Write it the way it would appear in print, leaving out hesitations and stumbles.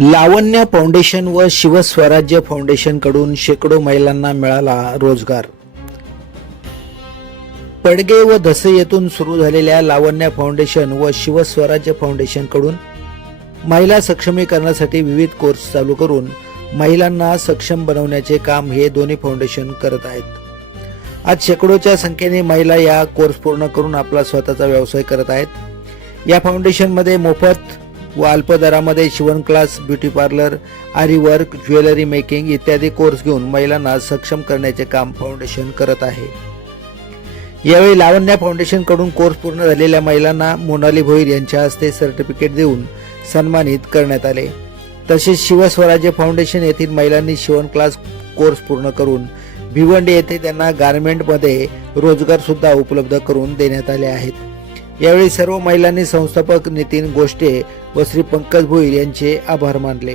लावण्य foundation व Shivswarajya foundation कडून शेकडो महिलांना मिळाला रोजगार। पडगे व धसे येथून सुरू झालेल्या लावण्य फाउंडेशन व शिवस्वराज्य फाउंडेशन कडून महिला सक्षमीकरणासाठी विविध कोर्स चालू करून महिलांना सक्षम बनवण्याचे काम हे दोन्ही फाउंडेशन करत आहेत। आज शेकडोच्या संख्येने महिला या कोर्स पूर्ण करून आपला स्वतःचा व्यवसाय करत आहेत। या फाउंडेशन मध्ये मोफत व अल्प दरामध्ये शिवण क्लास, ब्युटी पार्लर, आरी वर्क, ज्वेलरी मेकिंग इत्यादी कोर्स घेऊन महिलांना सक्षम करण्याचे काम फाउंडेशन करत आहे। यावेळी लावण्य फाउंडेशन कडून कोर्स पूर्ण झालेल्या महिलांना मोनाली भोईर यांच्या हस्ते सर्टिफिकेट देऊन सन्मानित करण्यात आले। तसेच शिवस्वराज्य फाउंडेशन येथील महिलांनी शिवण क्लास कोर्स पूर्ण करून भिवंडी येथे त्यांना गारमेंटमध्ये रोजगार सुद्धा उपलब्ध करून देण्यात आले आहेत। यावेळी सर्व महिलांनी संस्थापक नितीन गोष्टे व श्री पंकज भोईर यांचे आभार मानले।